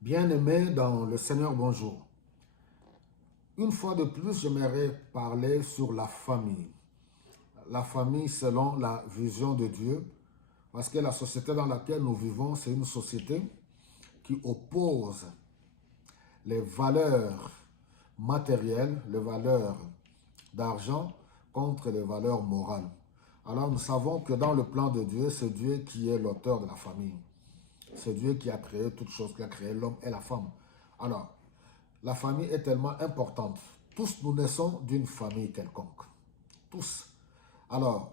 Bien-aimés dans le Seigneur, bonjour. Une fois de plus, j'aimerais parler sur la famille. La famille selon la vision de Dieu, parce que la société dans laquelle nous vivons, c'est une société qui oppose les valeurs matérielles, les valeurs d'argent contre les valeurs morales. Alors nous savons que dans le plan de Dieu, c'est Dieu qui est l'auteur de la famille. C'est Dieu qui a créé toutes choses, qui a créé l'homme et la femme. Alors, la famille est tellement importante. Tous nous naissons d'une famille quelconque. Tous. Alors,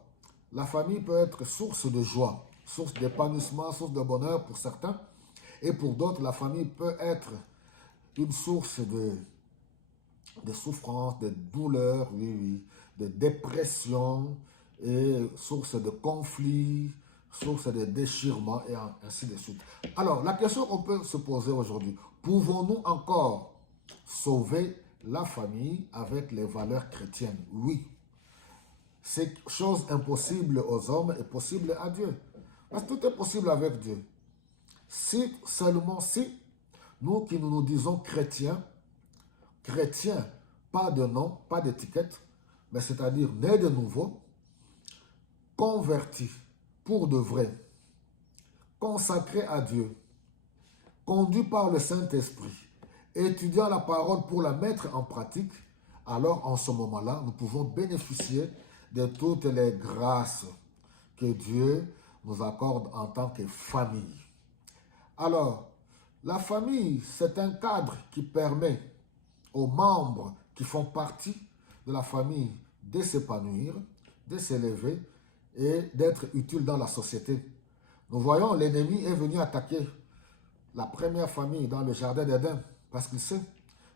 la famille peut être source de joie, source d'épanouissement, source de bonheur pour certains. Et pour d'autres, la famille peut être une source de souffrance, de douleur, oui, oui, de dépression, et source de conflits, source de déchirement, et ainsi de suite. Alors, la question qu'on peut se poser aujourd'hui, pouvons-nous encore sauver la famille avec les valeurs chrétiennes? Oui. C'est chose impossible aux hommes et possible à Dieu. Parce que tout est possible avec Dieu. Si, seulement si, nous qui nous disons chrétiens, pas de nom, pas d'étiquette, mais c'est-à-dire nés de nouveau, convertis pour de vrai, consacrés à Dieu, conduits par le Saint-Esprit, étudiant la parole pour la mettre en pratique, alors en ce moment-là, nous pouvons bénéficier de toutes les grâces que Dieu nous accorde en tant que famille. Alors, la famille, c'est un cadre qui permet aux membres qui font partie de la famille de s'épanouir, de s'élever et d'être utiles dans la société. Nous voyons, l'ennemi est venu attaquer la première famille dans le jardin d'Éden parce qu'il sait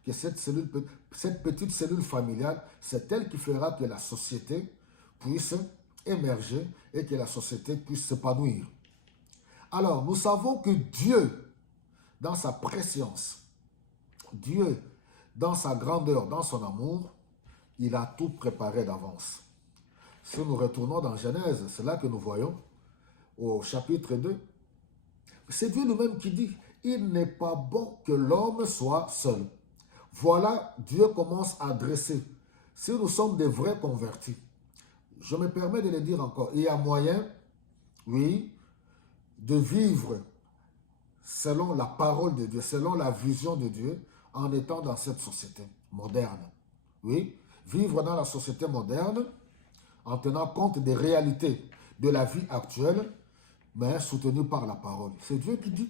que cette petite cellule familiale, c'est elle qui fera que la société puisse émerger et que la société puisse s'épanouir. Alors, nous savons que Dieu, dans sa préscience, Dieu, dans sa grandeur, dans son amour, il a tout préparé d'avance. Si nous retournons dans Genèse, c'est là que nous voyons, au chapitre 2, c'est Dieu lui-même qui dit, il n'est pas bon que l'homme soit seul. Voilà, Dieu commence à dresser. Si nous sommes des vrais convertis, je me permets de le dire encore, il y a moyen, oui, de vivre selon la parole de Dieu, selon la vision de Dieu, en étant dans cette société moderne. Oui, vivre dans la société moderne, en tenant compte des réalités de la vie actuelle, mais soutenu par la parole. C'est Dieu qui dit.